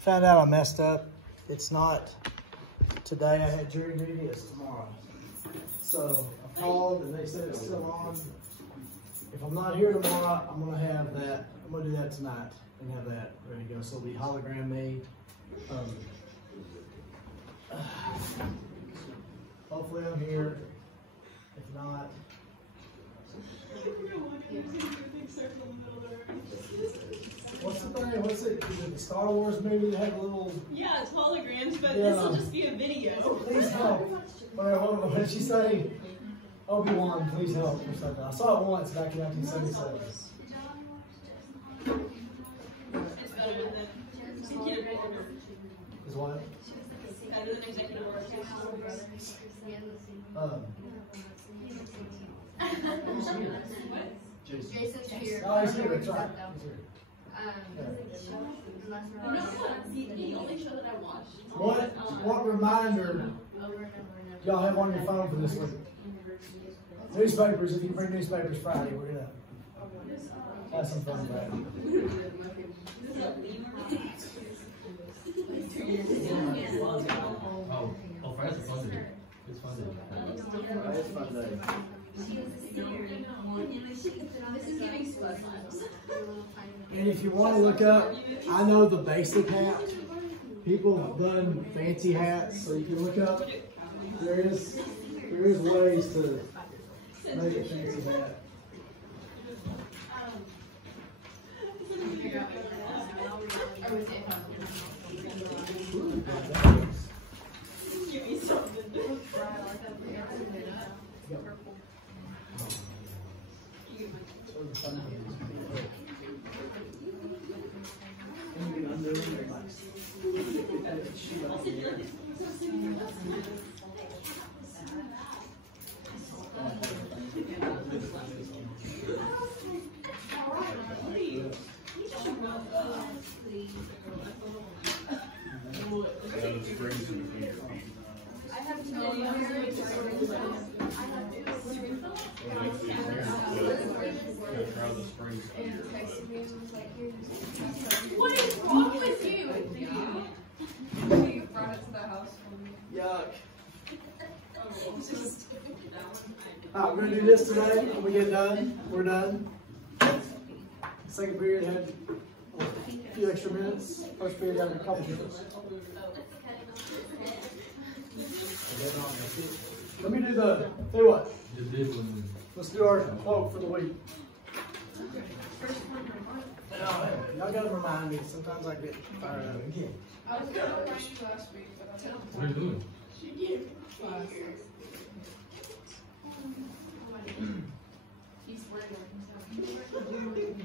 Found out I messed up. It's not today. I had jury duty. It's tomorrow. So I called and they said it's still on. If I'm not here tomorrow, I'm gonna have that. I'm gonna do that tonight and have that ready to go. So it'll be hologram made. Hopefully I'm here. If not, what's the thing? What's it? Is it the Star Wars movie that had a little? Yeah, it's holograms, but this will just be a video. Please help. What did she say? Obi-Wan, please help or something. I saw it once back in 1977. It's better than executive order. Is what? Better than executive order. Who's here? What? Jason's here. Oh, he's here. That's right. He's here. No, the only show that I watched. What reminder y'all have on your phone for this week? Newspapers. If you bring newspapers Friday, we're gonna have some fun Friday. Oh, Friday's a fun day. It's fun day. Friday's a fun day. This is giving slow times. And if you want to look up, I know the basic hat. People have done fancy hats, so you can look up. There is ways to make a fancy hat. Ooh, Give me something. What is wrong with you? You brought it to the house for me. Yuck. Alright, we're gonna do this today. When we get done, we're done. Second period had a few extra minutes. First period had a couple minutes. Let me do tell you what. Let's do our quote for the week. Y'all gotta remind me. Sometimes I get fired up. I was going to remind you last week, but I don't What are you doing? She gave He's working on himself.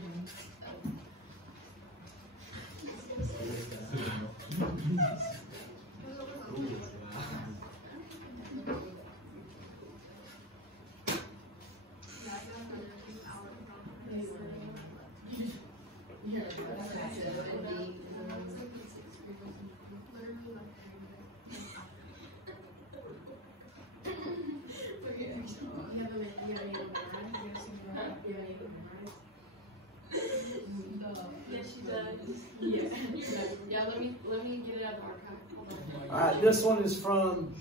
Yes, she does. Yeah, let me get it out of the archive. All right, this one is from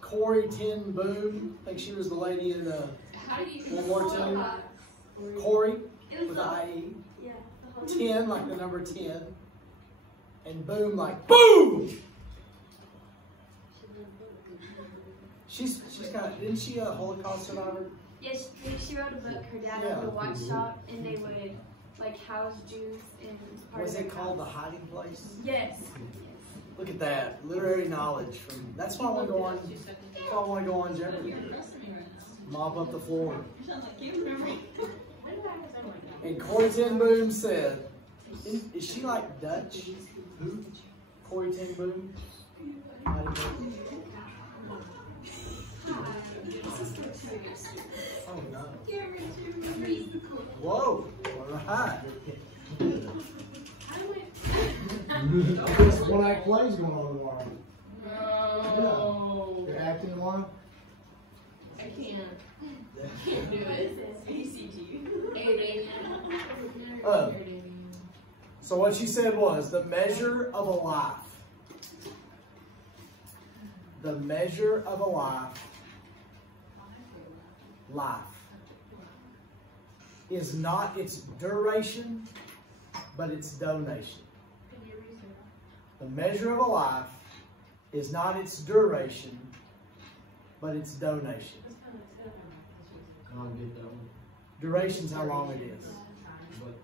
Corey Ten Boom. I think she was the lady in How do you Mon March. Corey with I-E. 10 like the number 10. And boom like boom! She's got, didn't she a Holocaust survivor? Yes, she wrote a book. Her dad Yeah. owned a watch shop, and they would like house Jews in part Was of it their called The house. Hiding Place? Yes. Look at that, literary knowledge from. That's why I want to go on. That's why I want to go on Jeopardy. Mop up the floor. You sound like you remember. And Corey Ten Boom said, "Is she like Dutch? Who? Corey Ten Boom? Oh no! Whoa! All right. This one act play's going on tomorrow. No. Yeah. You're acting one? I can't. Do it. ACT. So what she said was the measure of a life. The measure of a life is not its duration, but its donation. The measure of a life is not its duration, but its donation. I'll get that one. Duration's how long it is. But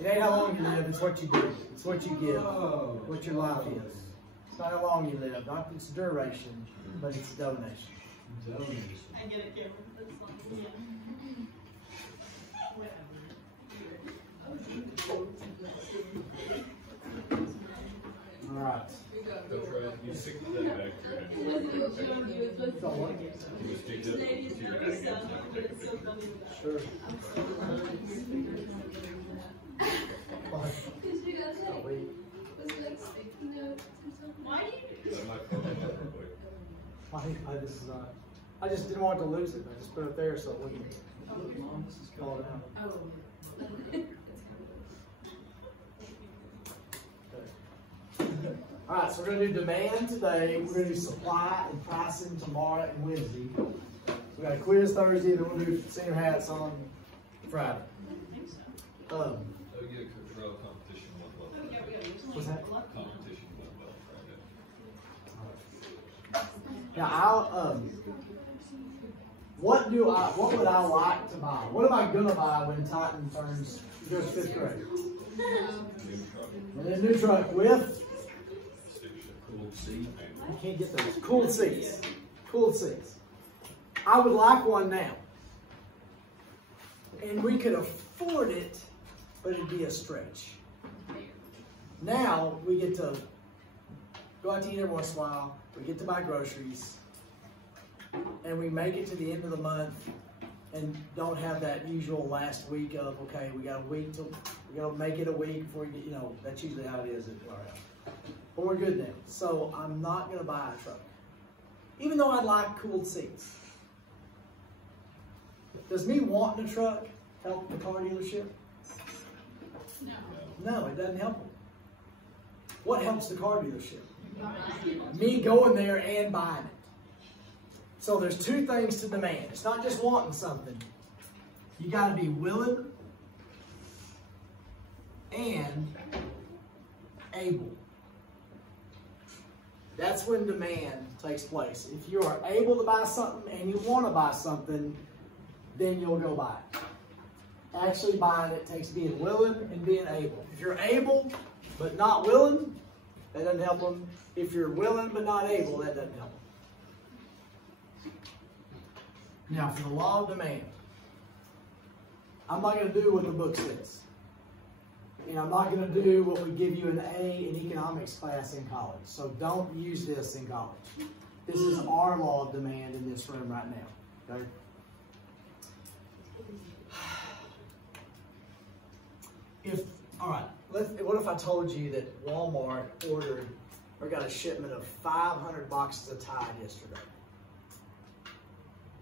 It ain't how long you live, it's what you do. It's what you give, oh, what your life is. It's not how long you live, not its duration, but its donation. donation. I get it, Cameron. That's fine. Yeah. All right. That's right. You stick that back to your head. You stick that to your head. It's not gonna take a picture. Sure. Why do you? That might fall in real quick. I just didn't want to lose it. I just put it there so it wouldn't fall down. All right, so we're going to do demand today. We're going to do supply and pricing tomorrow and Wednesday. We got a quiz Thursday, then we'll do senior hats on Friday. Oh, yeah, control competition went well. What's that? Competition went well Friday. Now, what would I like to buy? What am I gonna buy when Titan goes 5th grade? New truck. A new truck with, Cool seat. you can't get those, cooled seats. Cooled seats. I would like one now. And we could afford it, but it'd be a stretch. Now, we get to go out to eat every once in a while, we get to buy groceries, and we make it to the end of the month and don't have that usual last week of, okay, we got a week till, we gotta make it a week before we get, you know, that's usually how it is at our house. But we're good now. So I'm not gonna buy a truck. Even though I like cooled seats. Does me wanting a truck help the car dealership? No, it doesn't help them. What helps the car dealership? Me going there and buying it. So there's two things to demand. It's not just wanting something. You got to be willing and able. That's when demand takes place. If you are able to buy something and you want to buy something, then you'll go buy it. Actually buying it takes being willing and being able. If you're able but not willing, that doesn't help them. If you're willing but not able, that doesn't help them. Now, for the law of demand, I'm not going to do what the book says. And I'm not going to do what we give you an A in economics class in college. So don't use this in college. This is our law of demand in this room right now. Okay? All right, what if I told you that Walmart ordered or got a shipment of 500 boxes of Tide yesterday?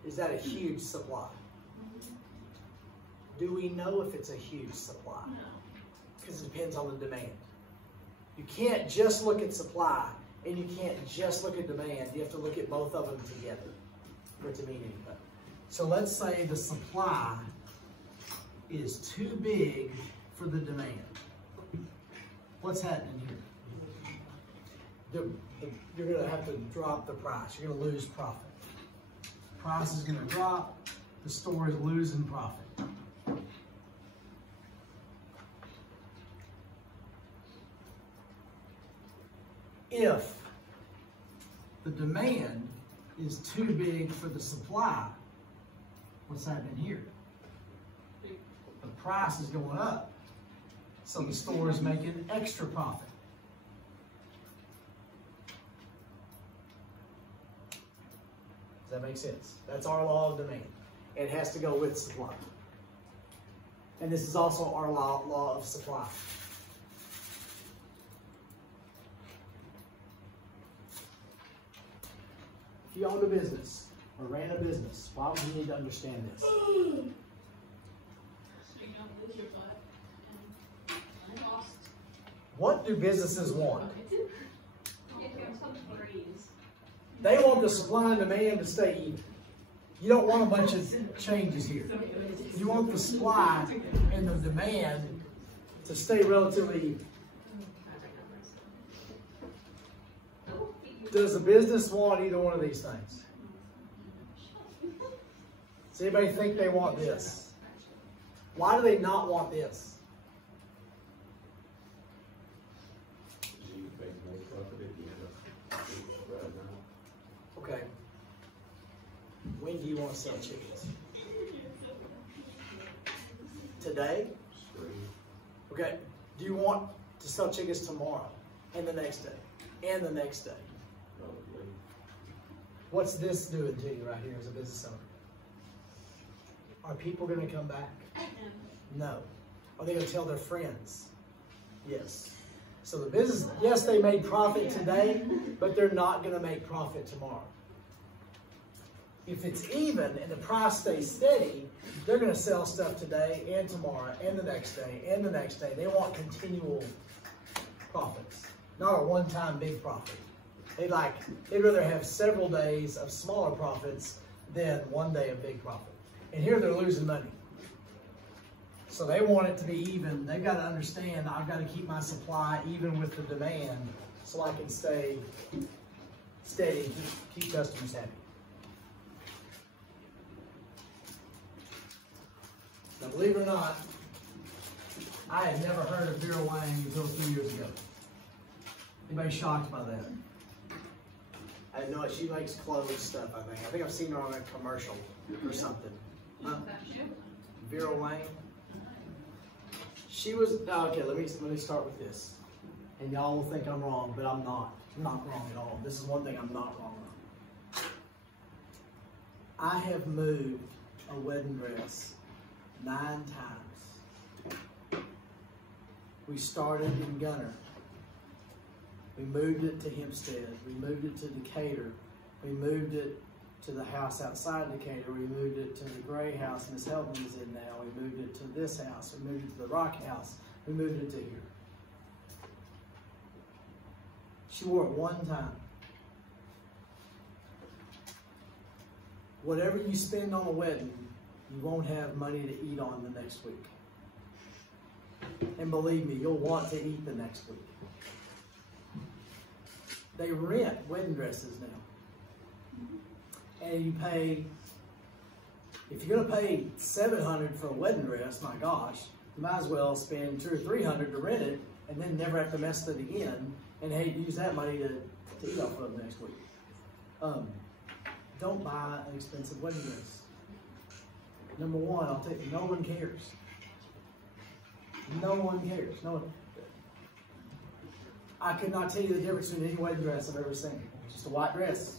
Is that a huge supply? Do we know if it's a huge supply? No. Because it depends on the demand. You can't just look at supply and you can't just look at demand. You have to look at both of them together for it to mean anything. So let's say the supply is too big for the demand. What's happening here? You're going to have to drop the price. You're going to lose profit. Price is going to drop. The store is losing profit. If the demand is too big for the supply, what's happening here? The price is going up. So the store is making extra profit. Does that make sense? That's our law of demand. It has to go with supply. And this is also our law of supply. If you owned a business or ran a business, why would you need to understand this? What do businesses want? They want the supply and demand to stay even. You don't want a bunch of changes here. You want the supply and the demand to stay relatively even. Does a business want either one of these things? Does anybody think they want this? Why do they not want this? Okay. When do you want to sell chickens? Today? Okay. Do you want to sell chickens tomorrow? And the next day? And the next day? What's this doing to you right here as a business owner? Are people going to come back? No. Are they going to tell their friends? Yes. So the business, yes, they made profit today, but they're not going to make profit tomorrow. If it's even and the price stays steady, they're going to sell stuff today and tomorrow and the next day and the next day. They want continual profits, not a one-time big profit. They'd rather have several days of smaller profits than one day of big profit. And here they're losing money. So they want it to be even. They've got to understand I've got to keep my supply even with the demand so I can stay steady, keep customers happy. Now, believe it or not, I had never heard of Vera Wang until a few years ago. Anybody shocked by that? I didn't know it. She makes clothes stuff, I think. I think I've seen her on a commercial or something. Huh? Vera Wang. She was, okay, let me start with this. And y'all will think I'm wrong, but I'm not. I'm not wrong at all. This is one thing I'm not wrong on. I have moved a wedding dress 9 times. We started in Gunner. We moved it to Hempstead. We moved it to Decatur. We moved it to the house outside Decatur. We moved it to the gray house Miss Helton is in now. We moved it to this house. We moved it to the rock house. We moved it to here. She wore it one time. Whatever you spend on a wedding, you won't have money to eat on the next week. And believe me, you'll want to eat the next week. They rent wedding dresses now. And you pay, if you're going to pay $700 for a wedding dress, my gosh, you might as well spend $200 or $300 to rent it and then never have to mess with it again and hey, use that money to eat off of next week. Don't buy an expensive wedding dress. Number one, I'll tell you, no one cares. No one cares. No one. I could not tell you the difference between any wedding dress I've ever seen. Just a white dress.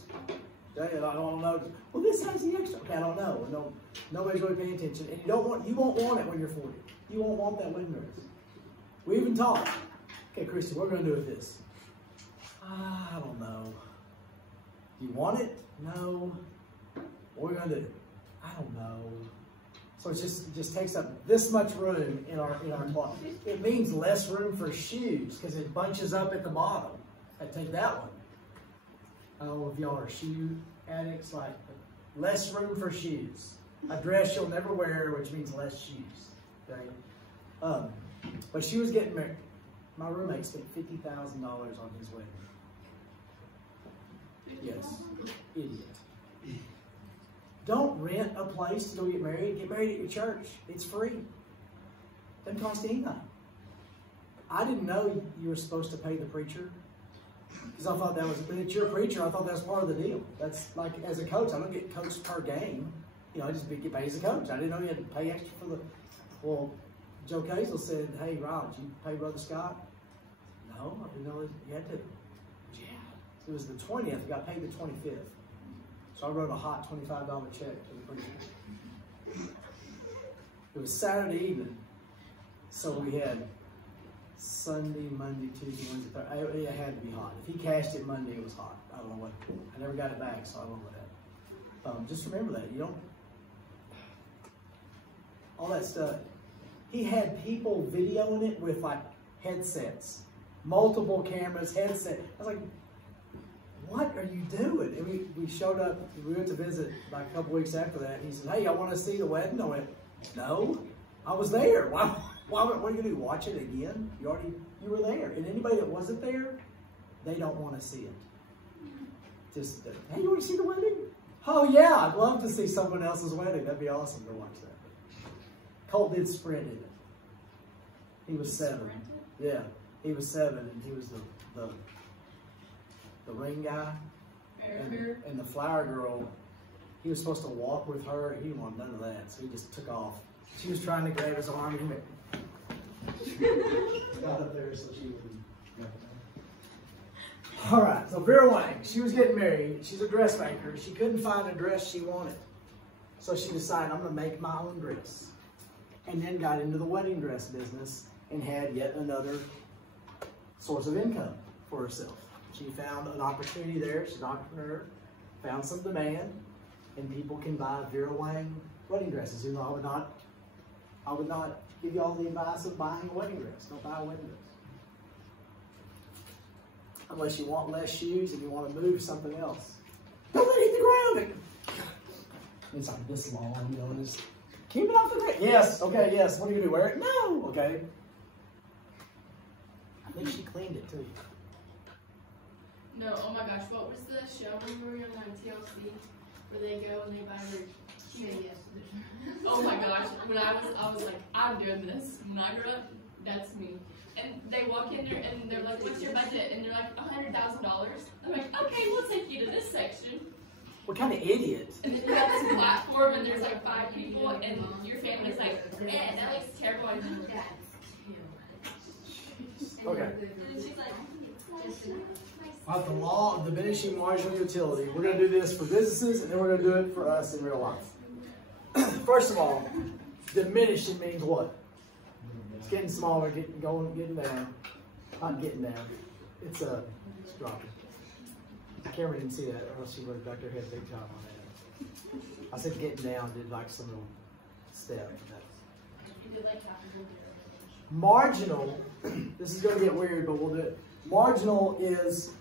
I don't know. Well, this has the extra. Okay, I don't know. No, nobody's really paying attention. And you won't want it when you're 40. You won't want that wedding dress. We even talked. Okay, Christy, what are we going to do with this? I don't know. Do you want it? No. What are we going to do? I don't know. So it just takes up this much room in our closet. It means less room for shoes because it bunches up at the bottom. I take that one. I don't know if y'all are shoe addicts, like less room for shoes. A dress you'll never wear, which means less shoes. Okay? But she was getting married. My roommate spent $50,000 on his wedding. Yes, idiot. Don't rent a place to go get married. Get married at your church. It's free. Doesn't cost anything. I didn't know you were supposed to pay the preacher. Because I thought that was, when it's your preacher, I thought that was part of the deal. That's like, as a coach, I don't get coached per game. You know, I just get paid as a coach. I didn't know you had to pay extra for the, well, Joe Kazel said, hey, Rod, did you pay Brother Scott? No, I didn't know you had to. Yeah. It was the 20th. I got paid the 25th. So I wrote a hot $25 check to the preacher. It was Saturday evening. So we had Sunday, Monday, Tuesday, Wednesday, Thursday. It had to be hot. If he cashed it Monday, it was hot. I don't know what. I never got it back, so I don't know what that. Just remember that. You don't. All that stuff. He had people videoing it with like headsets. multiple cameras, headset. I was like, what are you doing? And we showed up, we went to visit like a couple weeks after that. And he said, hey, y'all want to see the wedding? I went, no, I was there. Why, what are you going to do, watch it again? You were there. And anybody that wasn't there, they don't want to see it. Just, hey, you want to see the wedding? Oh yeah, I'd love to see someone else's wedding. That'd be awesome to watch that. Colt did sprint in it. He was 7. Yeah, he was 7, and he was the ring guy. And the flower girl, he was supposed to walk with her. He didn't want none of that, so he just took off. She was trying to grab his arm, and he went, got up there so she wouldn't. All right, so Vera Wang, she was getting married. She's a dressmaker. She couldn't find a dress she wanted. So she decided, I'm going to make my own dress. And then got into the wedding dress business and had yet another source of income for herself. She found an opportunity there. She's an entrepreneur, found some demand, and people can buy Vera Wang wedding dresses. Even though I would not give you all the advice of buying a wedding dress. Don't buy a wedding dress. Unless you want less shoes and you want to move something else. Don't let it hit the ground. It's like this long, you know, just keep it off the ground. Yes, okay, yes. What are you going to do, wear it? No, okay. I think she cleaned it too. No, oh my gosh, what was the show when we were on TLC where they go and they buy their shoes? Oh my gosh, when I was like, I'm doing this. When I grew up, that's me. And they walk in there and they're like, what's your budget? And they're like, $100,000. I'm like, okay, we'll take you to this section. What kind of idiot? And then you have this platform and there's like 5 people and your family's like, man, that looks terrible. Okay. The law of diminishing marginal utility. We're going to do this for businesses and then we're going to do it for us in real life. First of all, diminishing means what? It's getting smaller, getting down. Not getting down. It's dropping. Cameron didn't see that, or else she would have ducked her head big time on that. I said getting down, did like some little step. Marginal, this is going to get weird, but we'll do it. Marginal is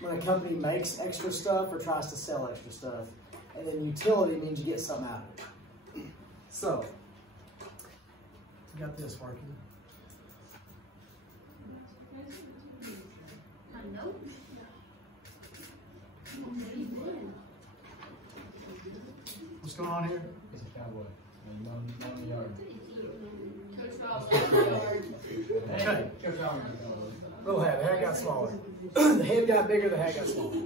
when a company makes extra stuff or tries to sell extra stuff. And then utility means you get something out of it. So, you got this working. What's going on here? He's a cowboy. And on the yard. Coach Rob on the yard. Okay. Coach Allen. Little hat. The hat got smaller. The head got bigger, the hat got smaller.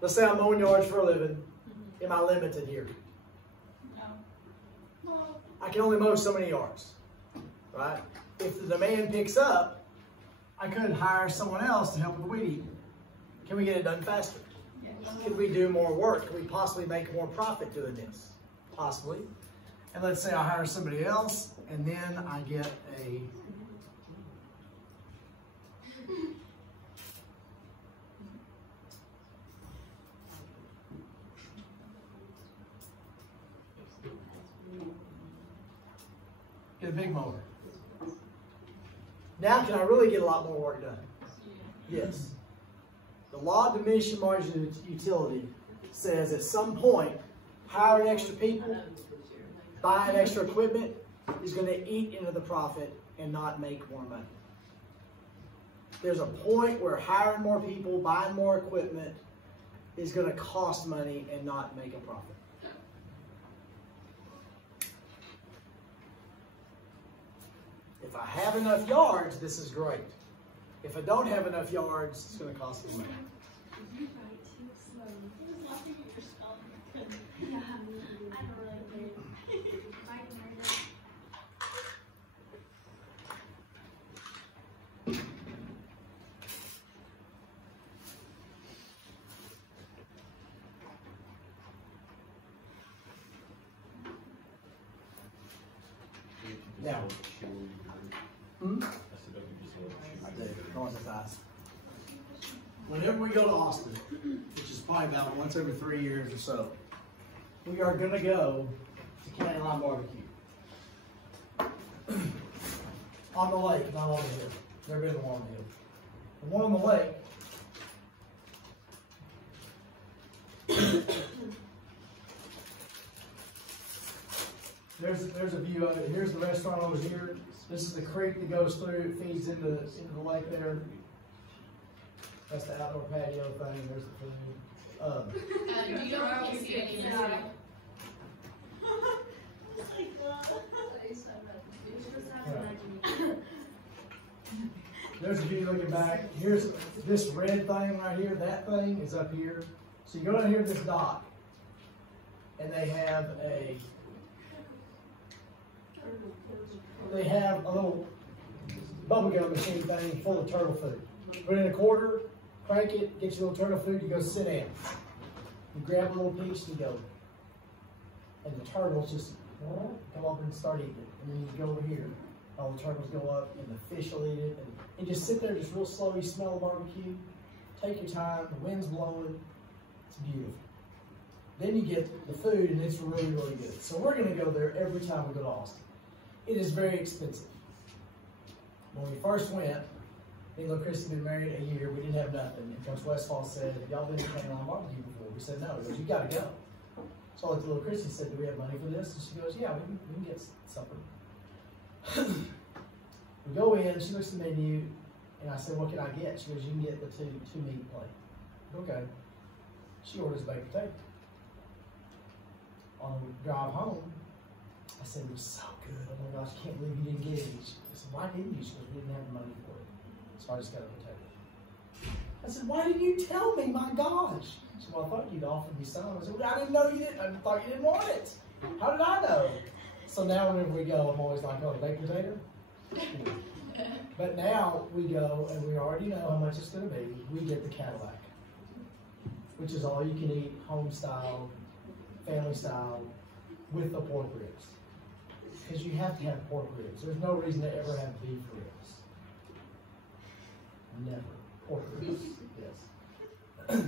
Let's say I'm mowing yards for a living. Am I limited here? No. I can only mow so many yards. Right? If the demand picks up, I could hire someone else to help with the weed eating. Can we get it done faster? Can we do more work? Can we possibly make more profit doing this? Possibly. And let's say I hire somebody else, and then I get a big mower. Now can I really get a lot more work done? Yes. The law of diminishing marginal utility says at some point, hiring extra people, buying extra equipment is going to eat into the profit and not make more money. There's a point where hiring more people, buying more equipment is going to cost money and not make a profit. If I have enough yards, this is great. If I don't have enough yards, it's going to cost me money. Now, whenever we go to Austin, which is probably about once every 3 years or so, we are going to go to County Line Barbecue. On the lake, not over here. Never been to one on the hill. The one on the lake. There's a view of it. Here's the restaurant over here. This is the creek that goes through. It feeds into the lake there. That's the outdoor patio thing. There's the food. You don't see any of this. There's a view looking back. Here's this red thing right here. That thing is up here. So you go down here to this dock, and they have a little bubblegum machine thing full of turtle food. Put in a quarter, crank it, get your little turtle food, you go sit down. You grab a little piece and you go. And the turtles just come up and start eating it. And then you go over here. All the turtles go up and the fish will eat it. And just sit there just real slow. You smell the barbecue. Take your time. The wind's blowing. It's beautiful. Then you get the food and it's really, really good. So we're going to go there every time we go to Austin. It is very expensive. When we first went, me and little Christy had been married a year. We didn't have nothing. And Coach Westfall said, have y'all been to Carolina barbecue before? We said, no. He goes, you got to go. So I looked at little Christy and said, do we have money for this? And she goes, yeah, we can get supper. We go in, she looks at the menu, and I said, what can I get? She goes, you can get the two meat plate. Okay. She orders a baked potato. On the drive home, I said, it was so good. Oh my gosh, I can't believe you didn't get it. I said, why didn't you? She goes, we didn't have the money for it. So I just got a potato. I said, why didn't you tell me? My gosh. She said, well, I thought you'd offered me some. I said, well, I didn't know you didn't. I thought you didn't want it. How did I know? So now whenever we go, I'm always like, oh, baked potato? But now we go, and we already know how much it's going to be. We get the Cadillac, which is all you can eat, home style, family style, with the pork ribs. Because you have to have pork ribs. There's no reason to ever have beef ribs. Never. Pork ribs, yes.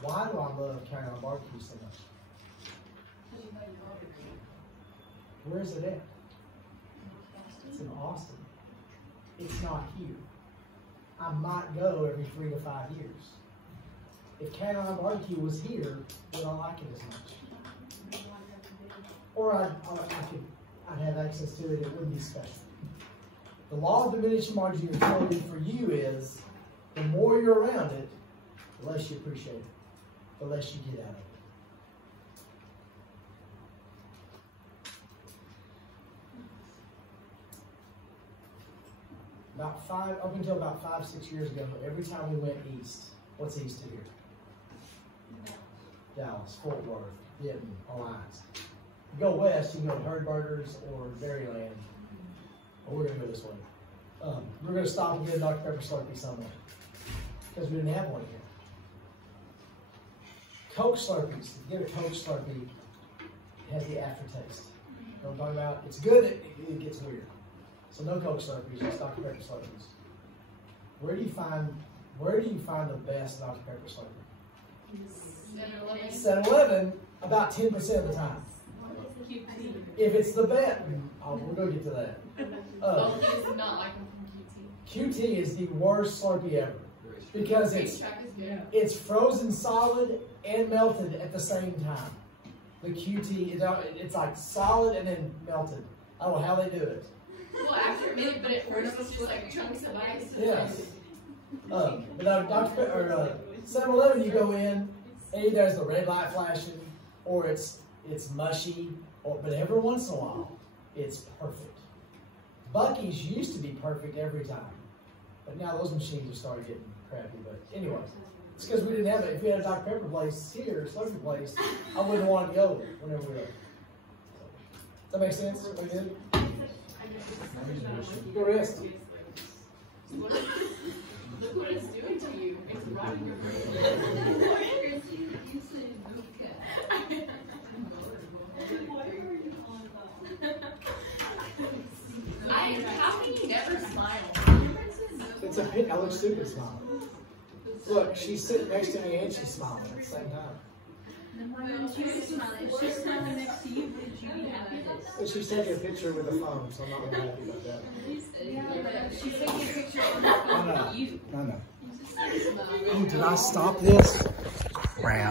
Why do I love Carolina barbecue so much? Where is it at? It's in Austin. It's not here. I might go every 3 to 5 years. If Carolina barbecue was here, would I like it as much? Or I'd have access to it, it wouldn't be special. The law of diminishing margin of utility for you is, the more you're around it, the less you appreciate it, the less you get out of it. Up until about 5, 6 years ago, every time we went east, what's east of here? Dallas, Fort Worth, Denton, Alliance. You go west, you can go to Herdburgers or Dairyland. Or we're going to go this way. We're going to stop and get a Dr. Pepper Slurpee somewhere. Because we didn't have one here. Coke Slurpees. Get a Coke Slurpee. It has the aftertaste. You know what I'm talking about? It's good, it gets weird. So no Coke Slurpees, just Dr. Pepper Slurpees. Where do you find the best Dr. Pepper Slurpee? 7-Eleven, about 10% of the time. If it's the best, we'll go get to that. It's not like QT is the worst Slurpee ever because it's frozen solid and melted at the same time. The QT, it's like solid and then melted. I don't know how they do it. Well, after a minute, but at first it's just like chunks of ice. Yes. But Dr. Pepper, or 7-Eleven, you go in, and either there's the red light flashing, or it's mushy, but every once in a while, it's perfect. Buc-ee's used to be perfect every time, but now those machines have started getting crappy. But anyway, it's because we didn't have it. If we had a Dr. Pepper place here, Slurpee place, I wouldn't want to go whenever we go. Does that make sense? Are we good? Go rest. Look what it's doing to you. It's rotting your brain. How can you never smile? It's a pit. I look stupid smiling. Look, she's sitting next to me and she's smiling at the same time. She was smiling. She's smiling next to you. Would you be happy with this? She's taking a picture with a phone, so I'm not really happy about that. Yeah, but she's taking a picture on the phone with you. I know. Oh, did I stop this? Crap.